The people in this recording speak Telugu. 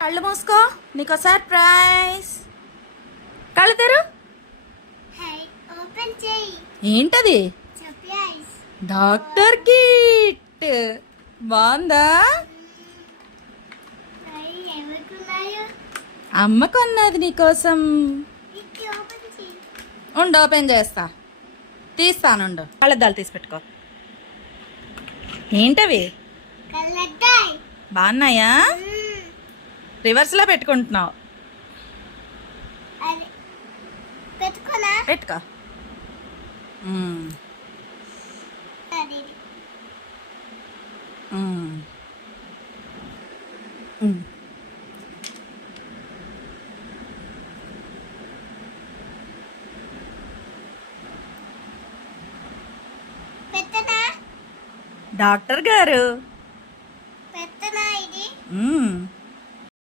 కళ్ళు మూసుకో, నీకు సర్ప్రైజ్. కళ్ళు తెరు. ఓపెన్ చేయి. ఏంటది? సర్ప్రైజ్. Doctor kit. బాగుందా? ఏమనుకున్నాయో అమ్మ కొన్నది నీకోసం. ఇది ఓపెన్ చేయి. ఉండు, ఓపెన్ చేస్తా. తీస్తానుండు. కళ్ళద్దాలు తీసి పెట్టుకో. ఏంటవి? కళ్ళద్దాయి. బాగున్నాయా? రివర్స్లో పెట్టుకుంటున్నావు. అరే పెట్టుకోనా? పెట్టుకో. అది పెట్టనా? డాక్టర్ గారు. పెట్టనా ఇది?